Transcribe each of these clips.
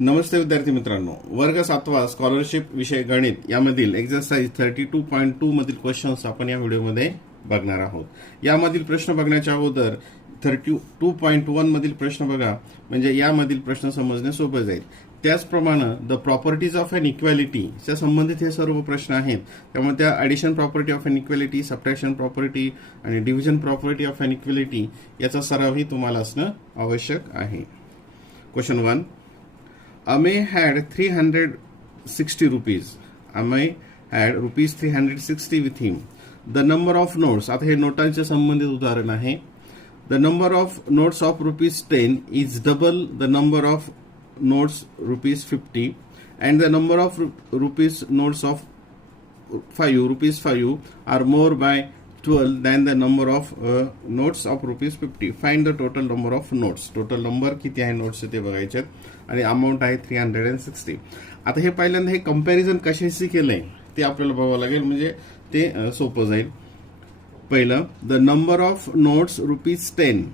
नमस्ते विद्यार्थी मित्रांनो, वर्ग 7वा स्कॉलरशिप विषय गणित यामधील एक्सरसाइज 32.2 मधील क्वेश्चन्स आपण या व्हिडिओमध्ये बघणार आहोत. यामधील प्रश्न बघण्याच्या अगोदर 32.1 मधील प्रश्न बघा, म्हणजे यामधील प्रश्न समजणे सोपे जाईल. त्याचप्रमाणे the properties of N equality च्या संबंधित हे सर्व प्रश्न आहेत. त्यामुळे त्या addition property of N equality, subtraction property आणि division property of N equality याचा सरावही तुम्हाला असणं आवश्यक आहे. Question 1. Amay had 360 rupees. Amay had rupees 360 with him. The number of notes, आता हे नोटांचे संबंधित उदाहरण आहे. The number of notes of rupees 10 is double the number of notes rupees 50 and the number of rupees notes of 5 are more by 12 than the number of notes of rupees 50. Find the total number of notes. Total number किती आहे notes ते बघायचे आणि amount आहे 360. आता हे पहिल्यांदा हे कंपॅरिझन कशाशी केलंय ते आपल्याला बघावं लागेल, म्हणजे ते सोपं जाईल. पहिलं, the number of notes rupees 10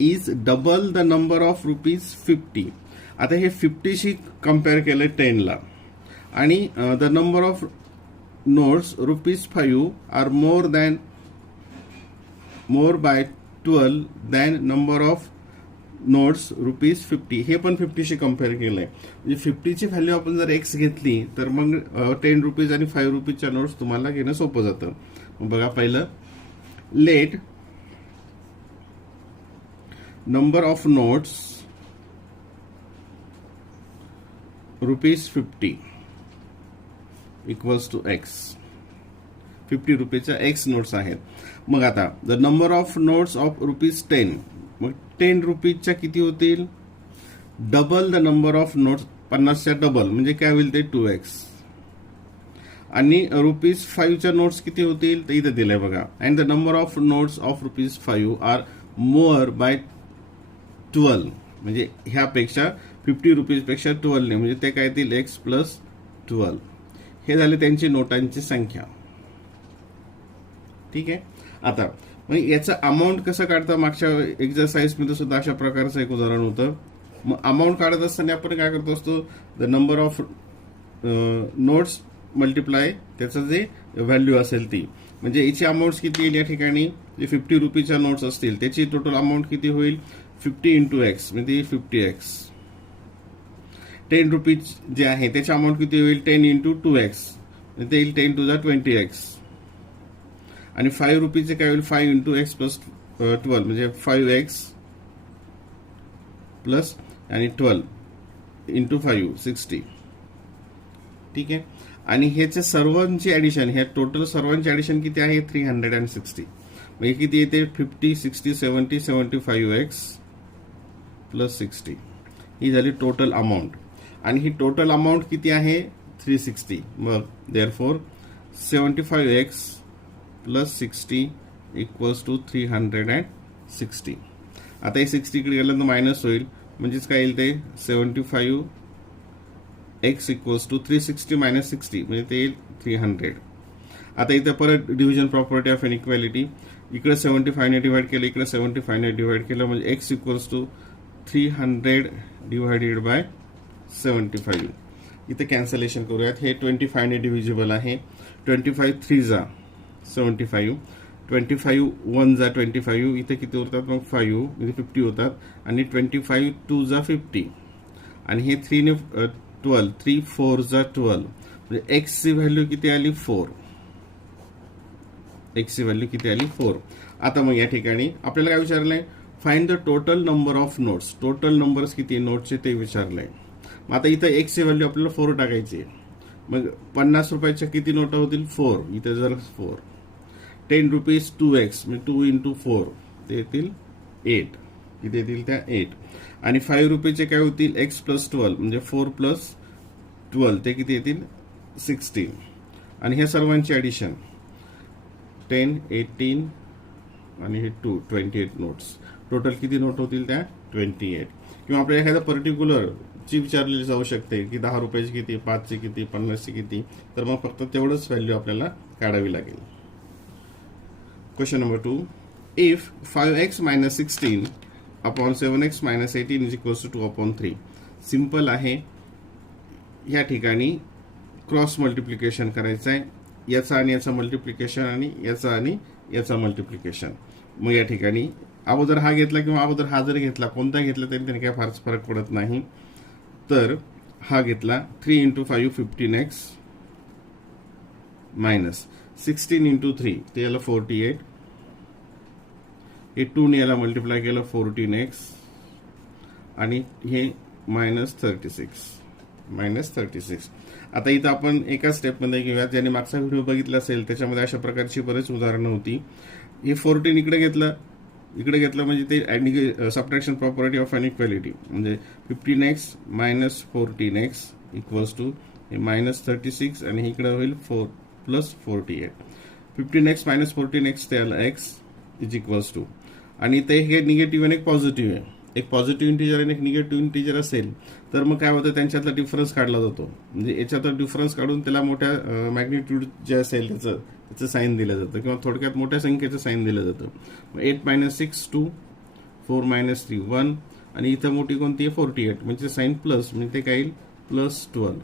is double the number of rupees 50. आता हे 50 शी कम्पेअर केलंय 10 ला, आणि the number of notes rupees 5 are more by 12 than number of notes rupees 50. हे पण 50 शी कम्पेअर केलंय, म्हणजे 50 ची व्हॅल्यू आपण जर एक्स घेतली तर मग 10 रुपीज आणि 5 रुपीजच्या नोट्स तुम्हाला घेणं सोपं जातं. बघा, पहिलं, let number of notes rupees 50 equals to X. 50 रुपीजच्या एक्स नोट्स आहेत. मग आता the number of notes of rupees 10, मग 10 रुपीजच्या किती होतील? Double the number of notes, 50च्या डबल म्हणजे काय होईल ते 2x. आणि रुपीज 5च्या नोट्स किती होतील ते इथे दिलंय बघा. And the number of notes of rupees 5 are more by 12, म्हणजे ह्यापेक्षा 50 रुपीज पेक्षा 12 ने, म्हणजे ते काय येतील x प्लस 12. हे झाले त्यांची नोटांची संख्या. ठीक आहे. आता मग याचं अमाऊंट कसं काढता, मागच्या एक्सरसाइज मध्ये सुद्धा अशा प्रकारचं एक उदाहरण होतं. मग अमाऊंट काढत असताना आपण काय करतो असतो, the number of notes multiply त्याचं जे व्हॅल्यू असेल ती, म्हणजे याची अमाऊंट किती येईल या ठिकाणी, जे 50 रुपीजच्या नोट्स असतील त्याची टोटल अमाऊंट किती होईल, 50 इंटू एक्स, म्हणजे 50x. 10 रुपीज जे आहे त्याची अमाऊंट किती होईल, 10 इंटू 2x, म्हणजे येईल 10 टू 20x. आणि 5 रुपीजचे काय होईल, 5 इंटू एक्स प्लस 12, म्हणजे 5x प्लस आणि 12 इंटू 5 60. ठीक आहे. आणि ह्याचे सर्वांची ऍडिशन, ह्या टोटल सर्वांची ऍडिशन किती आहे, 360. म्हणजे किती येते, 50 60 70 75x प्लस 60. ही झाली टोटल अमाऊंट. आणि ही टोटल अमाऊंट किती आहे, 360. मग therefore 75x plus 60 equals to 360. आता हे 60 कडे गेल्यानंतर मायनस होईल, म्हणजेच काय येईल ते 75x इक्वल्स टू 360 मायनस 60, म्हणजे ते येईल 300. आता इथे परत division property of N equality, इकडे 75 ने डिवाइड केलं, इकडे 75 ने डिवाइड केलं, म्हणजे x equals to 300 divided by 75. इथे कॅन्सलेशन करूयात. हे 25 ने डिव्हिजिबल आहे. 25 3 जा 75, 25 1 जा 25, इथे किती होतात मग 5, म्हणजे 50 होतात. आणि 25 2 जा 50, आणि हे 3 ने 12, 3 4 जा 12, म्हणजे एक्स ची व्हॅल्यू किती आली, 4. एक्स ची व्हॅल्यू किती आली, 4. आता मग या ठिकाणी आपल्याला काय विचारलंय, find the total number of notes. Total numbers किती नोट्सचे ते विचारलंय. मग आता इथं एक्स ची व्हॅल्यू आपल्याला 4 टाकायची. मग 50 रुपयाच्या किती नोटा होतील, 4. इथे जर 4. 10 रुपीज 2x, म्हणजे 2 इंटू 4 ते येतील 8. इथे येतील त्या 8. आणि 5 रुपयाचे काय होतील, x प्लस 12, म्हणजे 4 प्लस 12 ते किती येतील 16. आणि ह्या सर्वांची ऍडिशन 10 18 आणि हे 2 28 नोट्स. टोटल किती नोट होतील त्या 28. किंवा आपल्याला एखाद्या पर्टिक्युलर ची विचारली जाऊ शकते की 10 रुपयाची किती, 5 ची किती, 50 ची किती, तर मग फक्त तेवढंच व्हॅल्यू आपल्याला काढावी लागेल. Question number 2. if 5x minus 16 upon 7x minus 18 is equals to 2 upon 3. Simple आहे. या ठिकाणी क्रॉस मल्टिप्लिकेशन करायचं आहे, याचा आणि याचा मल्टिप्लिकेशन आणि याचा आणि याचा मल्टिप्लिकेशन. मग या ठिकाणी अगोदर हा घेतला किंवा अगोदर हा जरी घेतला, कोणता घेतला तरी त्याने काय फारच फरक पडत नाही. तर हा घेतला 3 × 5 15x मायनस 16 × 3 ते याला 48, हे 2 ने याला मल्टिप्लाय केलं 14x आणि हे -36. आता इथं आपण एका स्टेपमध्ये घेऊया. ज्याने मागचा व्हिडिओ बघितला असेल त्याच्यामध्ये अशा प्रकारची बरेच उदाहरणं होती. हे 14 इकडे घेतलं म्हणजे ते सबट्रॅक्शन प्रॉपर्टी ऑफ अनइक्वॅलिटी, म्हणजे 15x minus 14x equals to हे -36 आणि इकडे होईल 4 + 48. 15x मायनस 14x ते आलं x इज इक्वल्स टू, आणि ते हे निगेटिव्ह आणि एक पॉझिटिव्ह आहे. एक पॉझिटिव्ह इंटिजर आणि एक निगेटिव्ह इंटिजर असेल तर मग काय होतं, त्यांच्यातला डिफरन्स काढला जातो. म्हणजे याच्यातला डिफरन्स काढून त्याला मोठ्या मॅग्निट्यूड जे असेल त्याचं साईन दिलं जातं, किंवा थोडक्यात मोठ्या संख्येचं साईन दिलं जातं. 8 - 6 2, 4 - 3 1, आणि इथं मोठी कोणती आहे 48, म्हणजे साईन प्लस, म्हणजे ते काय येईल +12.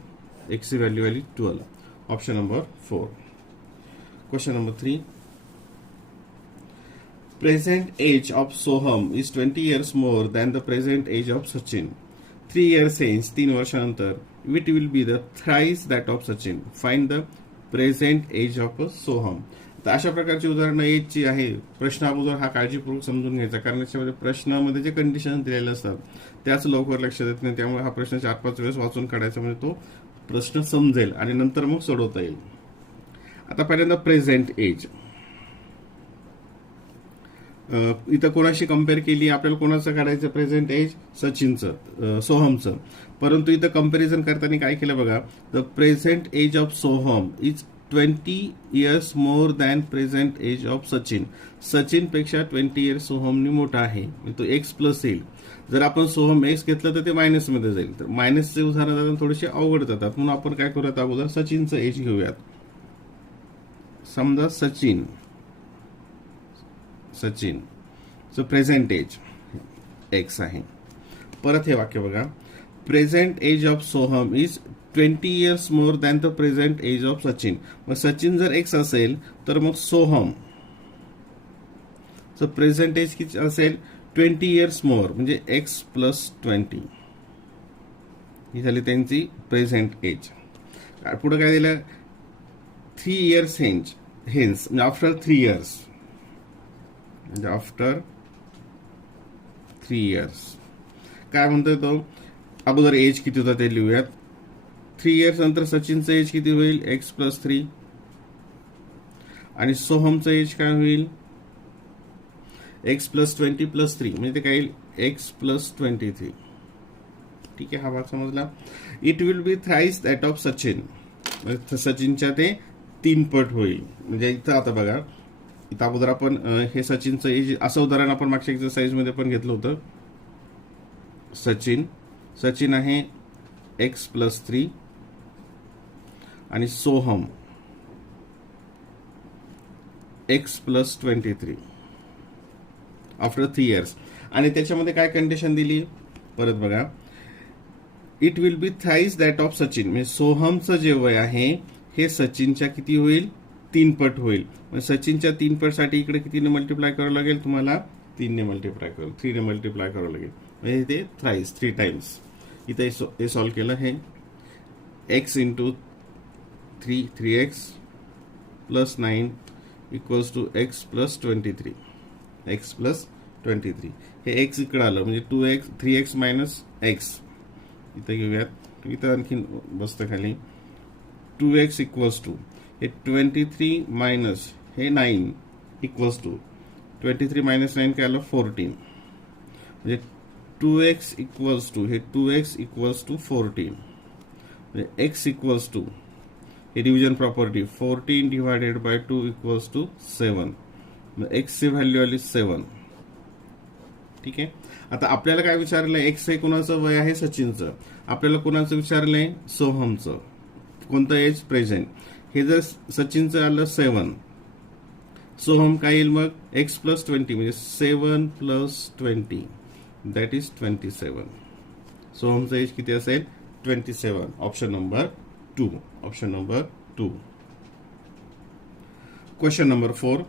एक्सची व्हॅल्यू आली 12. Option number 4. Question number 3. Present age of Soham is 20 years more than the present age of Sachin. 3 years hence, 3 वर्षानंतर, it will be the thrice that of Sachin. Find the present age of Soham. तर अशा प्रकारची उदाहरणं एजची आहे. प्रश्न अगोदर हा काळजीपूर्वक समजून घ्यायचा, कारण याच्यामध्ये प्रश्नामध्ये जे कंडिशन दिलेले असतात त्याच लवकर लक्षात येत नाही. त्यामुळे हा प्रश्न 4-5 वेळेस वाचून काढायचा, म्हणजे तो प्रश्न समजेल आणि नंतर मग सोडवता येईल. आता पहिल्यांदा प्रेझेंट एज. इथं कोणाशी कम्पेअर केली, आपल्याला कोणाचं काढायचं प्रेझेंट एज, सचिनचं, सोहमचं. परंतु इथं कम्पॅरिझन करताना काय केलं बघा, the present age of Soham is 20 years more than present age of Sachin. सचिनपेक्षा 20 years सोहमनी मोठा आहे, तो एक्स प्लस येईल. जर आपण सोहम एक्स घेतलं तर ते मायनसमध्ये जाईल. तर मायनसचे उदाहरण थोडेसे अवघड जातात, म्हणून आपण काय करूयात, अगोदर सचिनचं एज घेऊयात. समजा सचिन प्रेझेंट एज एक्स आहे. परत हे वाक्य बघा, present age of Soham is 20 years more than the present age of Sachin. मग सचिन जर एक्स असेल तर मग सोहम प्रेझेंट एज किती असेल, 20 years मोर, म्हणजे एक्स प्लस 20. ही झाली त्यांची प्रेझेंट एज. पुढे काय दिलं, 3 years हेन्स, म्हणजे आफ्टर 3 years, म्हणजे आफ्टर 3 years. काय म्हणतोय तो, अगोदर एज किती होता ते लिहूयात. 3 years नंतर सचिनचं एज किती होईल, एक्स प्लस 3, आणि सोहमचं एज काय होईल, एक्स प्लस 20 + 3, म्हणजे ते काय येईल, एक्स प्लस 23. ठीक आहे, हा भाग समजला. It will be thrice that of Sachin, सचिनच्या ते 3 पट होईल. म्हणजे इथं आता बघा, इथं अगोदर आपण हे सचिनचं एज, असं उदाहरण आपण मागच्या एक्सरसाइज मध्ये पण घेतलं होतं. सचिन आहे एक्स प्लस 3 आणि Soham x plus 23 after 3 years. आणि त्याच्यामध्ये काय कंडिशन दिली, परत बघा, it will be thrice that of Sachin, म्हणजे सोहमचं जे वय आहे हे सचिनच्या किती होईल, 3 पट होईल. सचिनच्या 3 पट साठी इकडे कितीने मल्टिप्लाय करावं लागेल, तुम्हाला 3 ने मल्टिप्लाय करावं, 3 ने मल्टिप्लाय करावं लागेल, म्हणजे ते थ्राइस 3 times. इथे हे सॉल्व्ह केलं, हे x into 3x plus 9 equals to x plus 23, x plus 23. हे एक्स इकडे आलं, म्हणजे 3x मायनस एक्स. इथं घेऊयात, इथं आणखी बसतं खाली, 2x इक्वल्स टू हे 23 मायनस हे 9 इक्वल्स टू 23 मायनस 9 काय आलं, 14. म्हणजे 2x इक्वल्स टू हे 2x इक्वल्स टू 14, म्हणजे x इक्वल्स टू हे division property 14 divided by 2 equals to 7. x ची व्हॅल्यू आली 7. ठीक आहे. आता आपल्याला काय विचारलंय, x हे कोणाचं वय आहे, सचिनचं. आपल्याला कोणाचं विचारलंय, सोहमचं. कोणतं एज, प्रेझेंट. हे जर सचिनचं आलं 7, सोहम काय येईल मग, एक्स प्लस 20, म्हणजे 7 + 20 दॅट इज 27. सोहमचं एज किती असेल, 27. Option number 2. Option number 2. Question number 4.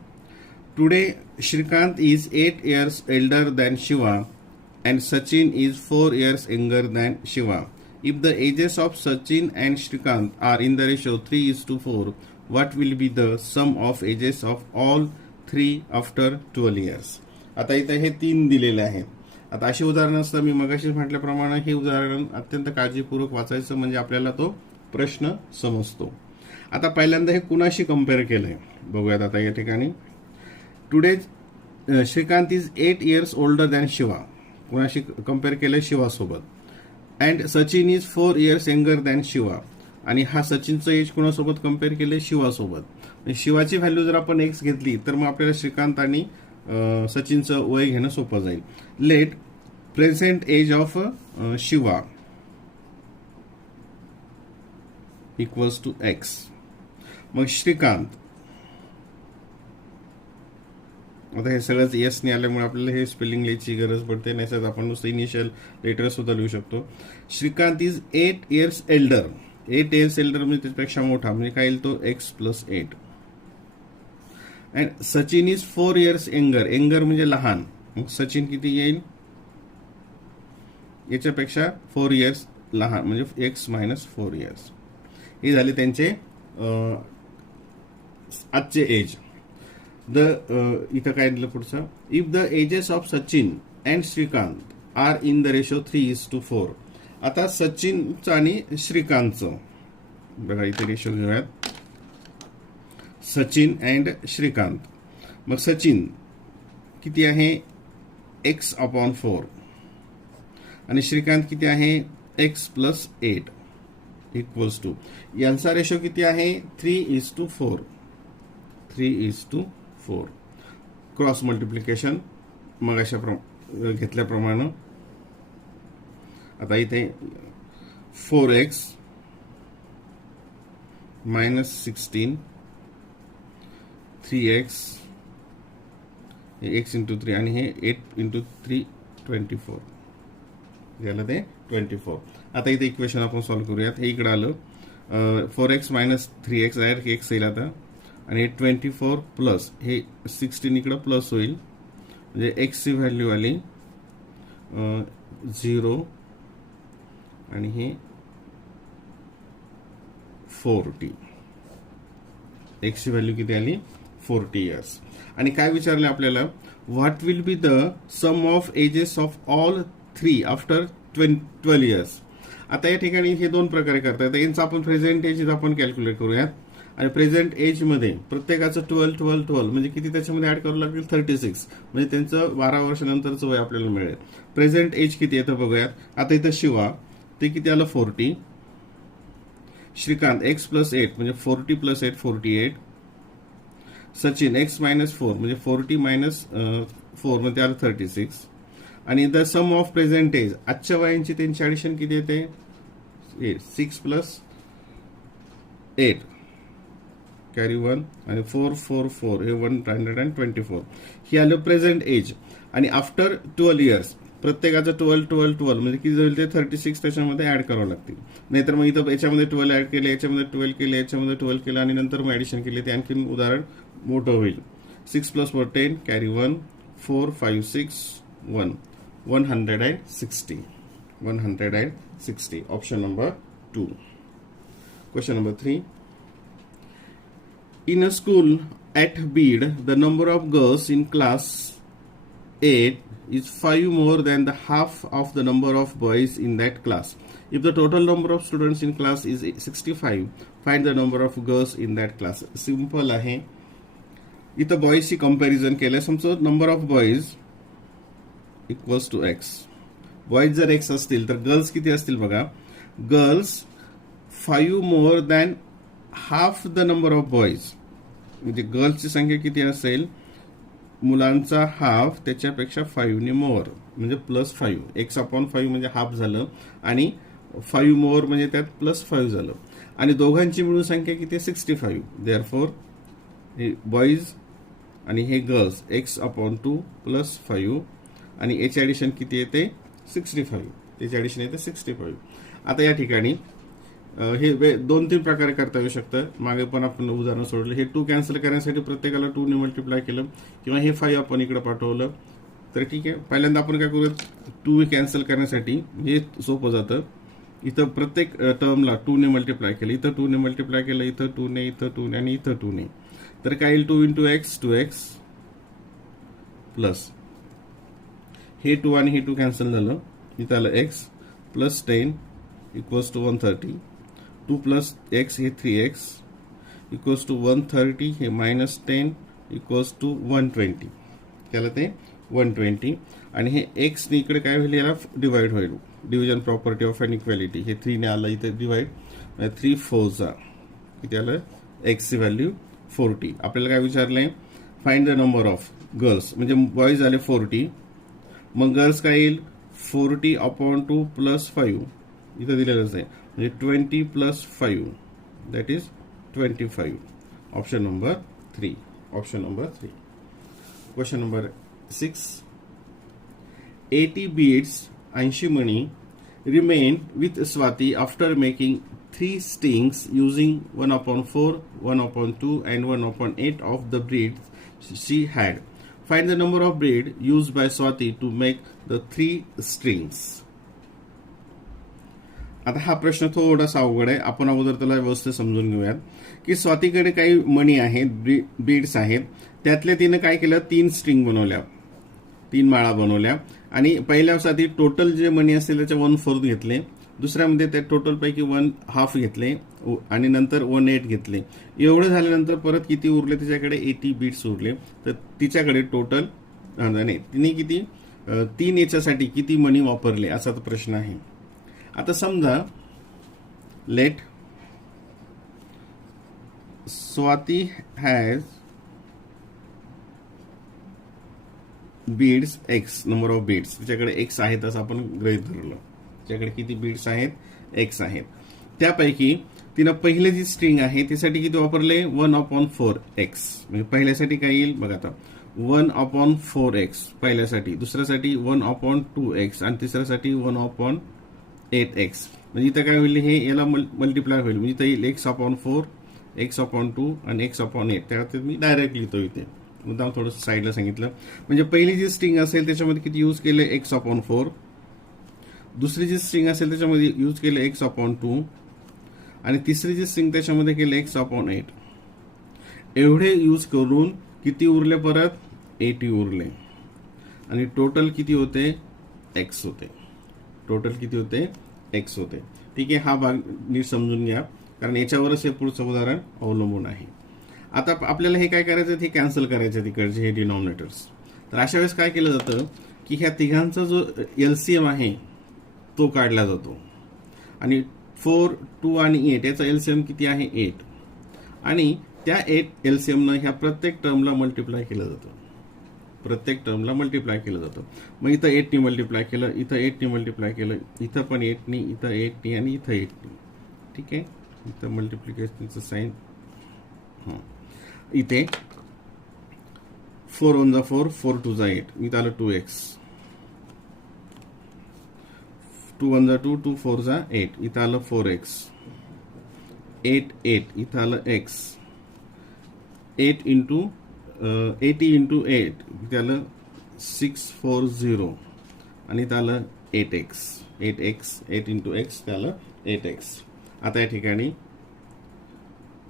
Today, Shrikant is 8 years elder than Shiva and Sachin is 4 years younger than Shiva. If the ages of Sachin and Shrikant are in the ratio 3:4, what will be the sum of ages of all three after 12 years? आता इथं हे 3 दिलेले आहेत. आता अशी उदाहरणं असतं, मी मगाशी म्हटल्याप्रमाणे हे उदाहरण अत्यंत काळजीपूर्वक वाचायचं म्हणजे आपल्याला तो प्रश्न समजतो. आता पहिल्यांदा हे कुणाशी कम्पेअर केलंय बघूयात. आता या ठिकाणी today Shrikant is 8 years older than Shiva. कुणाशी कम्पेअर केलंय? शिवासोबत. And Sachin is 4 years younger than Shiva. आणि हा सचिनचं एज कुणासोबत कम्पेअर केलंय? शिवासोबत. शिवाची व्हॅल्यू जर आपण एक्स घेतली तर मग आपल्याला श्रीकांत आणि सचिनचं वय घेणं सोपं जाईल. Let present age of Shiva equals to x. मग श्रीकांत, आता हे सगळंच यसने आल्यामुळे आपल्याला हे स्पेलिंग लिहायची गरज पडते, नाही तर आपण नुसतं इनिशियल लेटर सुद्धा लिहू शकतो. Shrikant is 8 years elder. 8 years elder म्हणजे त्याच्यापेक्षा मोठा, म्हणजे काय येईल तो x plus 8. And Sachin is 4 years younger. Younger म्हणजे लहान. मग सचिन किती येईल? याच्यापेक्षा 4 years लहान, म्हणजे एक्स मायनस 4 years. हे झाले त्यांचे आजचे एज. इथं काय दिलं पुढचं? If the ages of Sachin and Shrikant are in the ratio 3:4. आता सचिनचं आणि श्रीकांतचं बघा, इथे रेशो घेऊयात. सचिन अँड श्रीकांत. मग सचिन किती आहे? x/4. आणि श्रीकांत किती आहे? x + 8 इक्वल्स टू, यांचा रेशो किती आहे? 3:4. 3:4. क्रॉस मल्टिप्लिकेशन मग अशा घेतल्याप्रमाणे. आता इथे 4x मायनस 16, 3x, हे x × 3 आणि हे 8 × 3 24 झालं ते 24. आता इथे इक्वेशन आपण सॉल्व्ह करूयात. हे इकडं आलं 4x minus 3x direct x येईल आता, आणि 24 प्लस हे 16 इकडं प्लस होईल, म्हणजे एक्सची व्हॅल्यू आली 0 आणि हे 40. एक्सची व्हॅल्यू किती आली? 40 years. आणि काय विचारलं आपल्याला? What will be the sum of ages of all 3 after 12 years. आता या ठिकाणी हे 2 प्रकारे करता येतं. यांचं आपण प्रेझेंट एज आपण कॅल्क्युलेट करूयात. आणि प्रेझेंट एज मध्ये प्रत्येकाचं 12 म्हणजे किती त्याच्यामध्ये ऍड करावं लागेल? 36. म्हणजे त्यांचं 12 वर्षानंतरचं वय आपल्याला मिळेल. प्रेझेंट एज किती येतं बघूयात. आता इथं शिवा ते किती आलं? 40. श्रीकांत x + 8 म्हणजे 40 + 8 48. सचिन x - 4 म्हणजे 40 - 4 म्हणजे आलं 36. आणि the sum of present age, आजच्या वयांची त्यांची ऍडिशन किती येते? 6 + 8 कॅरी 1 आणि 4 4 4 हे 124. ही आलं प्रेझेंट एज. आणि आफ्टर 12 years प्रत्येकाचं 12 म्हणजे किती होईल? ते 36 त्याच्यामध्ये ऍड करावं लागतील. नाहीतर मग इथं याच्यामध्ये 12 ऍड केले, याच्यामध्ये 12 केले, याच्यामध्ये 12 केलं आणि नंतर मग ऍडिशन केले, ते आणखी उदाहरण मोठं होईल. 6 + 4 10 carry 1 4 5 6 1 160. 160. Option number 2. Question number 3. In a school at Bede, the number of girls in class 8 is 5 more than the half of the number of boys in that class. If the total number of students in class is 65, find the number of girls in that class. Simple आहे. इथं बॉईजची comparison केलंय. समजा number of boys equals to x. Boys जर x असतील तर girls किती असतील बघा. Girls 5 more than half the number of boys. म्हणजे गर्ल्सची संख्या किती असेल? मुलांचा हाफ त्याच्यापेक्षा 5 ने मोर म्हणजे +5. x/5 म्हणजे हाफ झालं आणि 5 मोर म्हणजे त्यात +5 झालं. आणि दोघांची मिळून संख्या किती आहे? 65. देअरफॉर हे बॉईज आणि हे गर्ल्स x/2 +5 आणि याची ऍडिशन किती येते? 65. त्याची ॲडिशन येते 65. आता या ठिकाणी हे 2-3 प्रकारे करता येऊ शकतं. मागे पण आपण उदाहरण सोडलं. हे 2 कॅन्सल करण्यासाठी प्रत्येकाला 2 ने मल्टिप्लाय केलं किंवा हे 5 आपण इकडे पाठवलं तर ठीक आहे. पहिल्यांदा आपण काय करूया, 2 कॅन्सल करण्यासाठी हे सोपं जातं. इथं प्रत्येक टर्मला 2 ने मल्टिप्लाय केलं, इथं 2 ने मल्टिप्लाय केलं, इथं 2 ने, इथं 2 ने आणि इथं 2 ने. तर काय येईल, 2 × x 2x प्लस हे 2 आणि हे 2 कॅन्सल झालं. इथं आलं x plus 10 equals to 130. 2 plus x हे 3x इक्वल्स टू 130 हे मायनस 10 इक्वल्स टू 120. त्याला ते 120 आणि हे x ने इकडे काय होईल, याला डिवाइड होईल. Division property of N equality. हे 3 ने आलं इथे डिवाइड. 3 4 जा किती आलं, x ची व्हॅल्यू 40. आपल्याला काय विचारलंय, find the number of girls, म्हणजे बॉईज आले 40. मग गर्ल्स काय येईल, 40/2 प्लस 5 इथं दिलेलंच आहे, म्हणजे 20 plus 5 that is 25. Option number 3. Option number 3. Question number 6. 80 beads 80 मणी remain with Swati after making 3 strings using 1/4, 1/2 and 1/8 of the beads she had. Find the number of beads used by Swati to make the 3 strings. आता हा प्रश्न थोडासा अवघड आहे. आपण अगोदर त्याला व्यवस्थित समजून घेऊयात की स्वातीकडे काही मणी आहेत, बीड्स आहेत. त्यातल्या तिनं काय केलं, 3 स्ट्रिंग बनवल्या, 3 माळा बनवल्या. आणि पहिल्यासाठी टोटल जे मणी असतील त्याच्या 1/4 घेतले, दुसऱ्यामध्ये त्या टोटल पैकी 1/2 घेतले आणि नंतर 1/8 घेतले. एवढं झाल्यानंतर परत किती उरले, तिच्याकडे 80 बीड्स उरले. तर तिच्याकडे टोटल नाही, तिने किती 3 याच्यासाठी किती मणी वापरले असा तो प्रश्न आहे. आता समजा let Swati has beads x, number of beads तिच्याकडे x आहेत असं आपण गृहीत धरलं. तिच्याकडे किती बीड्स आहेत, x आहेत. त्यापैकी तिनं पहिले जी स्ट्रिंग आहे त्यासाठी किती वापरले, 1/4x. म्हणजे पहिल्यासाठी काय येईल बघा, आता 1/4x पहिल्यासाठी, दुसऱ्यासाठी 1/2x आणि तिसऱ्यासाठी 1/8x. म्हणजे इथं काय होईल, हे याला मल्टिप्लाय होईल. म्हणजे इथं येईल x/4, x/2 आणि x/8. त्यात मी डायरेक्ट लिहितो इथे, मुद्दाम थोडंसं साईडला सांगितलं. म्हणजे पहिली जी स्ट्रिंग असेल त्याच्यामध्ये किती यूज केले, x/4. दुसरी जी स्ट्रिंग असेल त्याच्यामध्ये यूज केले x/2 आणि तिसरी जी स्ट्रिंग त्याच्यामध्ये केले x/8. एवढे यूज करून किती उरले, परत 80 उरले. आणि टोटल किती होते, x होते. टोटल किती होते, x होते. ठीक आहे, हा भाग नीट समजून घ्या कारण याच्यावरच हे पुढचं उदाहरण अवलंबून आहे. आता आपल्याला हे काय करायचं, हे कॅन्सल करायचं तिकडचे हे डिनॉमिनेटर्स. तर अशा वेळेस काय केलं जातं की ह्या तिघांचा जो LCM आहे तो काढला जातो. आणि 4, 2 आणि 8 याचा LCM किती आहे, 8. आणि त्या 8 LCM न ह्या प्रत्येक टर्मला मल्टिप्लाय केलं जातं. प्रत्येक टर्मला मल्टिप्लाय केलं जातं. मग इथं 8 ने मल्टिप्लाय केलं, इथं 8 ने मल्टिप्लाय केलं, इथं पण 8 ने, इथं 8 ने आणि इथं 8 ने. ठीक आहे, इथं मल्टिप्लिकेशनचं साईन. इथे 4 1 4, 4 2 8, इथं आलं 2x. 2 1 2, 2 4 8, इथं आलं 4x. 8 8, इथं आलं x. 8 इंटू 80 इंटू 8, इथं आलं 640 आणि इथं आलं 8x. 8 इंटू x, इथं आलं 8x. आता या ठिकाणी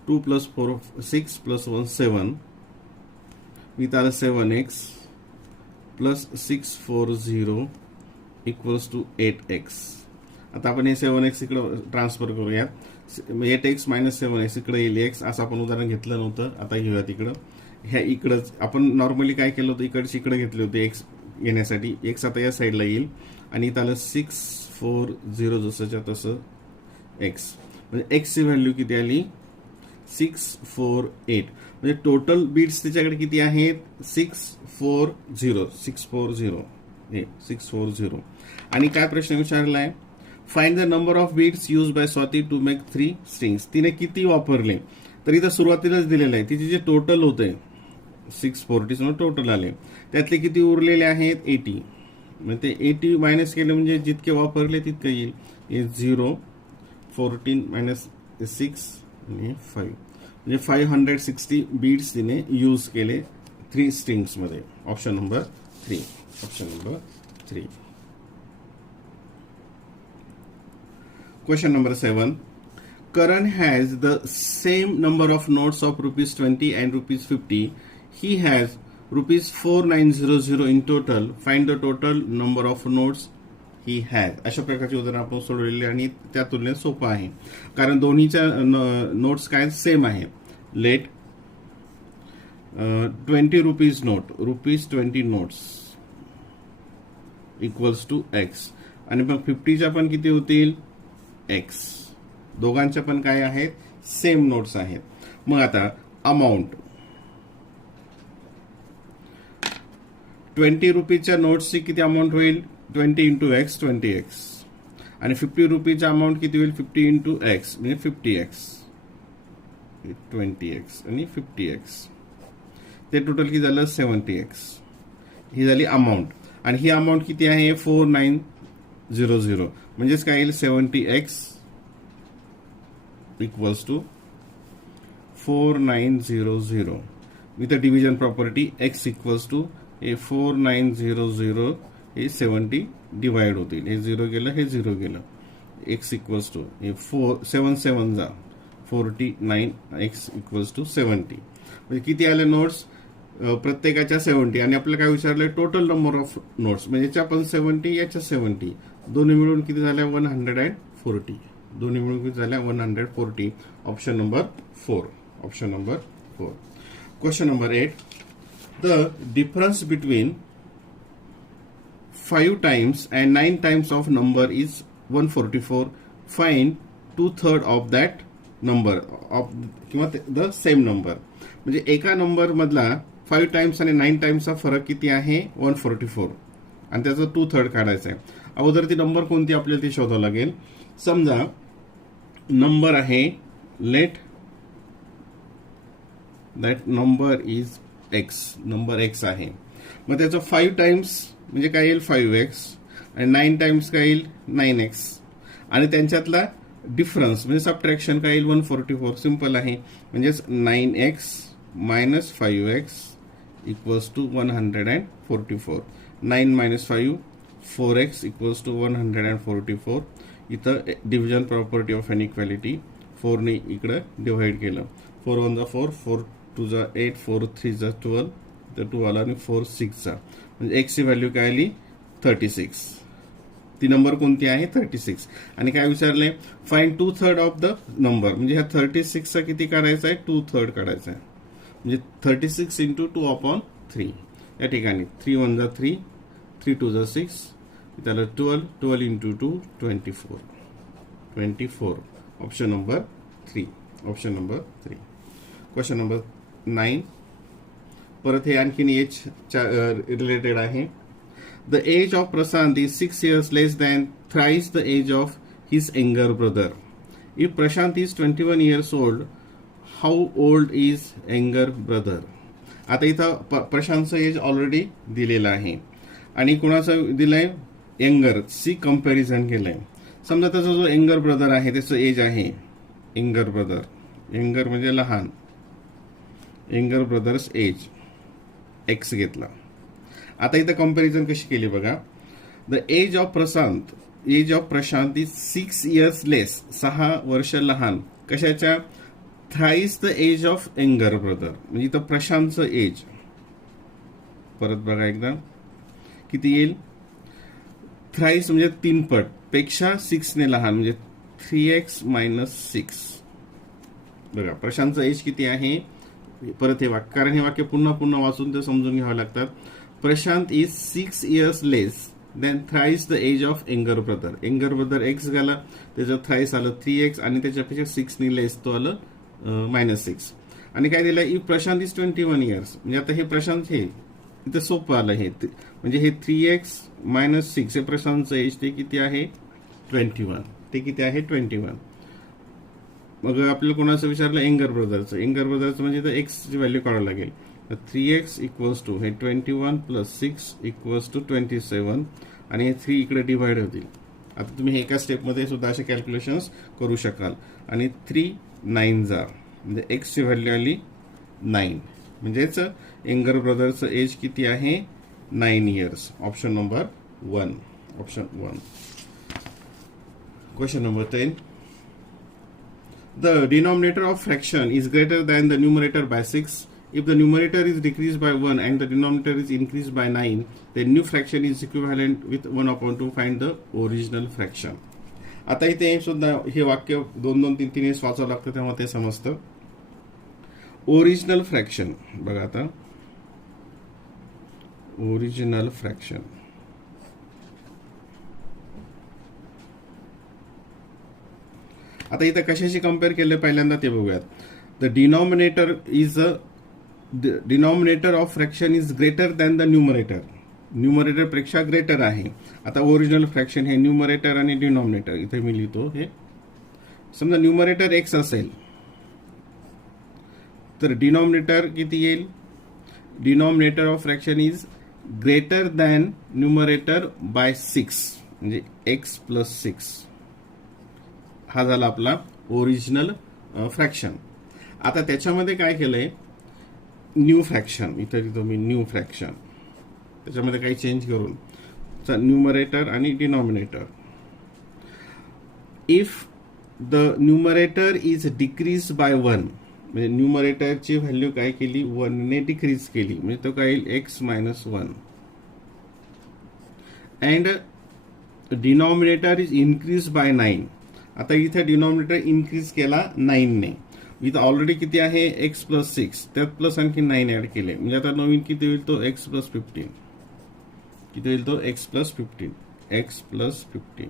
2 + 4 6 + 1 7, इथं आलं 7x plus 640 equals to 8x. आता आपण हे 7x इकडं ट्रान्सफर करूयात. 8x - 7x इकडे येईल x, असं आपण उदाहरण घेतलं नव्हतं. आता घेऊया तिकडं. ह्या इकडंच आपण नॉर्मली काय केलं होतं, इकडची इकडे घेतले होते x येण्यासाठी. x आता या साईडला येईल आणि इथं आलं 640 जसंच्या तसं x. म्हणजे x ची व्हॅल्यू किती आली, 648. म्हणजे टोटल बीट्स त्याच्याकडे किती आहेत, 640 हे 640. आणि काय प्रश्न विचारला आहे, find the number of beads use by Swati to make 3 strings. तिने किती वापरले, तर इथं सुरुवातीलाच दिलेलं आहे. तिचे जे टोटल होते 640 टोटल आले, त्यातले किती उरलेले आहेत, 80. मग ते 80 मायनस केलं म्हणजे जितके वापरले तितकं येईल. हे 0, 14 मायनस 6 आणि 5 म्हणजे 560 बीड्स तिने यूज केले 3 स्ट्रिंग्समध्ये. Option number 3. Option number 3. Question number 7. Karan has the same number of notes of rupees 20 and rupees 50. He has rupees 4900 in total. Find the total number of notes he has. अशा प्रकारची उदाहरण आपण सोडवलेली आणि त्या तुलनेत सोपं आहे कारण दोन्हीच्या नोट्स काय सेम आहे. Let 20 rupees note, rupees 20 notes equals to x आणि मग 50च्या पण किती होतील एक्स. दोघांच्या पण काय आहेत सेम नोट्स आहेत. मग आता अमाऊंट 20 रुपीच्या नोट्सची किती अमाऊंट होईल 20 इंटू एक्स 20x आणि 50 रुपीचा अमाऊंट किती होईल 50 इंटू एक्स म्हणजे 50x 20x आणि 50x ते टोटल किती झालं 70x. ही झाली अमाऊंट आणि ही अमाऊंट किती आहे 4900 म्हणजेच काय येईल 70x equals to 4900 with a division property x equals to हे 4900 हे 70 डिवाइड होतील. हे 0 गेलं हे 0 गेलं. x इक्वल्स टू हे 7 7 जा 49 x इक्वल्स टू 70 म्हणजे किती आले नोट्स प्रत्येकाच्या 70 आणि आपल्याला काय विचारलंय टोटल नंबर ऑफ नोट्स म्हणजे याच्या पण 70 याच्या 70 दोन्ही मिळून किती झाल्या 140. दोन्ही मिळून किती झाल्या 140. Option number 4. Option number 4. Question number 8. The difference between 5 times and 9 times of number is 144. Find 2/3 of that number of किंवा द सेम नंबर म्हणजे एका नंबर मधला 5 टाइम्स आणि 9 टाइम्सचा फरक किती आहे 144 आणि त्याचा 2/3 काढायचा आहे. अगोदर ती नंबर कोणती आपल्याला ती शोधावं लागेल. समजा नंबर आहे let that number is x. Number x आहे मग त्याचं 5 टाइम्स म्हणजे काय येईल 5x आणि 9 टाइम्स काय येईल 9x आणि त्यांच्यातला डिफरन्स म्हणजे सबट्रॅक्शन काय येईल 144. सिंपल आहे म्हणजेच 9x minus 5x equals to 144. 9 minus 5 4x equals to 144. इथं डिव्हिजन प्रॉपर्टी ऑफ इनइक्वालिटी 4 ने इकडे डिवाइड केलं. 4 1 जा 4 4 2 जा 8 4 3 जा 12 तर 2 आला आणि 4 6 जा म्हणजे x ची व्हॅल्यू काय आली 36. ती नंबर कोणती आहे 36 आणि काय विचारले फाइंड 2/3 ऑफ द नंबर म्हणजे ह्या 36 चा किती काढायचा आहे 2/3 काढायचा आहे म्हणजे 36 इंटू 2/3 या ठिकाणी 3 1 जा 3 3 2 जा 6 त्याला 12 12 into 2 24. Option number 3. Option number 3. Question number 9. परत हे आणखीन एज रिलेटेड आहे. The age of Prashant is 6 years less than thrice the age of his younger brother. If Prashant is 21 years old how old is younger brother. आता इथं प्रशांतचं age already दिलेलं आहे आणि कुणाचं दिलंय यंगर सी कंपॅरिझन केलंय. समजा त्याचा जो यंगर ब्रदर आहे त्याचं एज आहे यंगर ब्रदर. यंगर म्हणजे लहान. यंगर ब्रदर्स एज एक्स घेतला. आता इथं कंपॅरिझन कशी केली बघा. The age of Prashant is 6 years less 6 वर्ष लहान कशाच्या thrice the age of younger brother म्हणजे इथं प्रशांतचं एज परत बघा एकदा किती येईल थ्राइस म्हणजे 3 पट पेक्षा 6 ने लहान म्हणजे 3x मायनस 6. बघा प्रशांतचं एज किती आहे परत हे वाक्य कारण हे वाक्य पुन्हा पुन्हा वाचून ते समजून घ्यावं लागतात. Prashant is 6 years less than thrice the age of younger brother. Younger brother x झाला त्याचं थ्राइस आलं 3x आणि त्याच्यापेक्षा 6 ने लेस तो आलं -6 आणि काय दिलं इफ प्रशांत इज 21 years म्हणजे आता हे प्रशांत हे इथं सोपं आलं हे म्हणजे हे 3x मायनस 6 हे प्रशांतचं एज ते किती आहे 21. ते किती आहे 21. मग आपल्याला कोणाचं विचारलं यंगर ब्रदरचं. यंगर ब्रदरचं म्हणजे तर एक्स ची व्हॅल्यू काढावं लागेल 3x इक्वल्स टू हे 21 प्लस 6 इक्वल्स टू 27 आणि हे 3 इकडे डिवाइड होतील. आता तुम्ही एका स्टेपमध्ये सुद्धा असे कॅल्क्युलेशन्स करू शकाल. आणि 3 9 जा म्हणजे एक्सची व्हॅल्यू आली 9. म्हणजेच यंगर ब्रदरचं एज किती आहे 9 years. Option number 1. Option 1. Question number 10. The denominator of fraction is greater than the numerator by 6. If the numerator is decreased by 1 and the denominator is increased by 9, then new fraction is equivalent with 1/2. Find the original fraction. आता इथे सुद्धा हे वाक्य 2-2-3-3 वाचावं लागतं तेव्हा ते समजतं. ओरिजिनल फ्रॅक्शन बघा आता. ओरिजिनल फ्रॅक्शन आता इथं कशाशी कंपेअर केलं पहिल्यांदा ते बघूयात. The denominator of fraction is greater than the numerator. Numerator पेक्षा ग्रेटर आहे. आता ओरिजिनल फ्रॅक्शन हे न्यूमरेटर आणि डिनॉमिनेटर इथे मी लिहितो. हे समजा न्यूमरेटर एक्स असेल तर डिनॉमिनेटर किती येईल. Denominator of fraction is greater than numerator bye 6 म्हणजे एक्स प्लस 6. हा झाला आपला ओरिजिनल फ्रॅक्शन. आता त्याच्यामध्ये काय केलंय न्यू फ्रॅक्शन. इथे लिहितो मी न्यू फ्रॅक्शन. त्याच्यामध्ये काही चेंज करून न्यूमरेटर आणि denominator. If the numerator is decrease by 1 म्हणजे न्यूमरेटरची व्हॅल्यू काय केली 1 ने डिक्रीज केली म्हणजे तो काय येईल x minus 1. And denominator is increase by 9. आता इथे डिनॉमिनेटर इन्क्रीज केला 9 ने. इथं ऑलरेडी किती आहे एक्स प्लस 6 त्यात प्लस आणखी 9 ऍड केले म्हणजे आता नवीन किती होईल तो एक्स प्लस 15. किती होईल तो एक्स प्लस 15. X plus 15.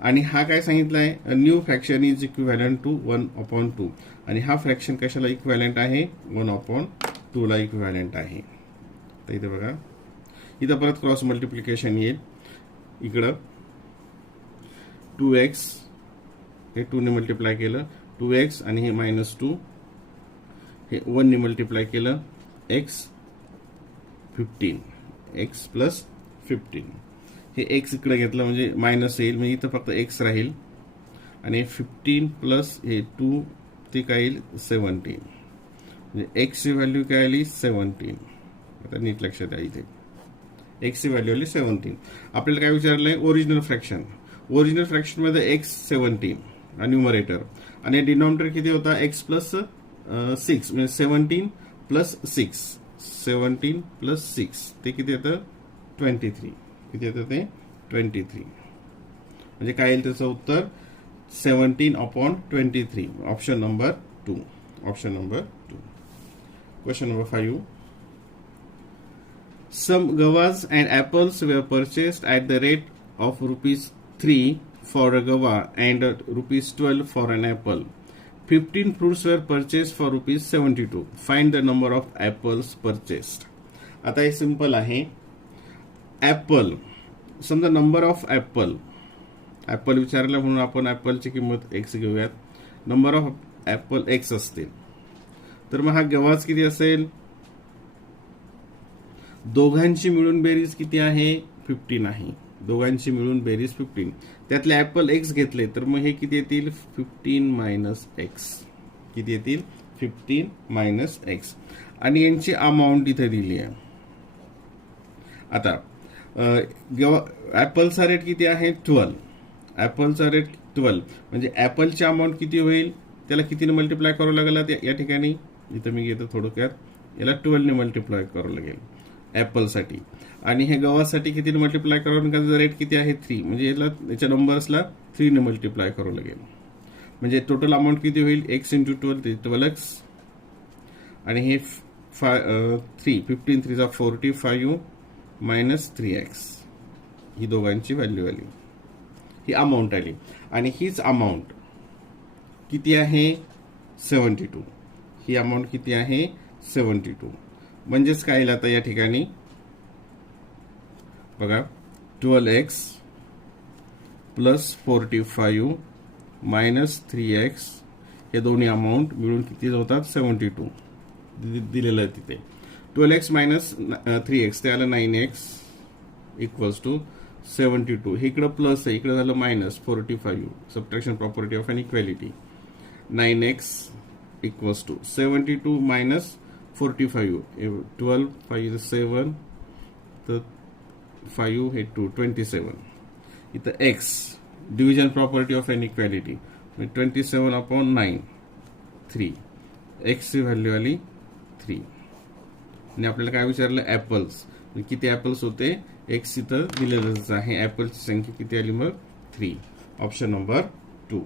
आणि हा काय सांगितलाय new fraction is equivalent to 1/2 आणि हा फ्रॅक्शन कशाला इक्विव्हॅलंट आहे 1/2 ला इक्विव्हॅलंट आहे. तर इथे बघा इथं परत क्रॉस मल्टिप्लिकेशन येईल. इकडं 2x हे 2 ने मल्टिप्लाय केलं 2x आणि हे -2 हे 1 ने मल्टिप्लाय केलं x 15 x प्लस 15. हे x इकडे घेतलं म्हणजे मायनस येईल म्हणजे इथं फक्त x राहील आणि 15 प्लस हे 2 ते काय येईल 17 म्हणजे x ची व्हॅल्यू काय आली 17. आता नीट लक्षात द्या इथे x ची व्हॅल्यू आली 17. आपल्याला काय विचारलंय ओरिजिनल फ्रॅक्शन. ओरिजिनल फ्रॅक्शन मध्ये एक्स 17 न्यूमरेटर आणि डिनॉमिनेटर किती होता एक्स प्लस 6 म्हणजे 17 प्लस 6 17 प्लस 6 ते किती येतं 23. किती येतं ते 23 म्हणजे काय येईल त्याचं उत्तर 17/23. Option number 2. Option number 2. Question number 5. Some guavas and apples were purchased at the rate of ₹3 for a guava and ₹12 for an apple. 15 fruits were purchased for ₹72. Find the number of apples purchased. आता हे simple आहे. Apple समजा number of apple विचारलं म्हणून आपण ऍपलची किंमत x घेऊयात. Number of apple x असतील तर मग हा गव्हाच किती असेल. दोघांची मिळून बेरीज किती आहे 15 आहे. दोघांची मिळून बेरीज 15. त्यातले ऍपल एक्स घेतले तर मग हे किती येतील 15 मायनस एक्स. किती येतील 15 मायनस एक्स आणि यांची अमाऊंट इथे दिली आहे. आता ऍपलचा रेट किती आहे 12. ऍपलचा रेट 12 म्हणजे ऍपलची अमाऊंट किती होईल त्याला कितीने मल्टिप्लाय करावं लागेल या ठिकाणी. इथं मी घेतो थोडक्यात याला 12 ने मल्टिप्लाय करावं लागेल ऍपलसाठी आणि हे गव्हासाठी कितीने मल्टिप्लाय करावं त्याचा रेट किती आहे 3 म्हणजे याच्या नंबर्सला 3 ने मल्टिप्लाय करावं लागेल. म्हणजे टोटल अमाऊंट किती होईल x × 12 12x आणि हे 3 15 3 45 मायनस 3x ही दोघांची व्हॅल्यू आली. ही अमाऊंट आली आणि हीच अमाऊंट किती आहे 72. ही अमाऊंट किती आहे 72. म्हणजेच काय येईल आता या ठिकाणी बघा 12x प्लस 45 मायनस 3x हे दोन्ही अमाऊंट मिळून किती होतात 72. दिलेलं आहे तिथे. 12x मायनस 3x ते आलं 9x इक्वल्स टू 72. हे इकडं प्लस आहे, इकडं झालं minus 45. Subtraction property of N equality. 9x equals to 72 minus 45. 12 5 7 तर 5 हे 2 27. इथं x division property of N equality 27/9 3. x ची व्हॅल्यू आली 3. आणि आपल्याला काय विचारलं ऍपल्स, किती ऍपल्स होते, x इथं दिलेलंच आहे. ऍपल्सची संख्या किती आली मग 3. Option number 2.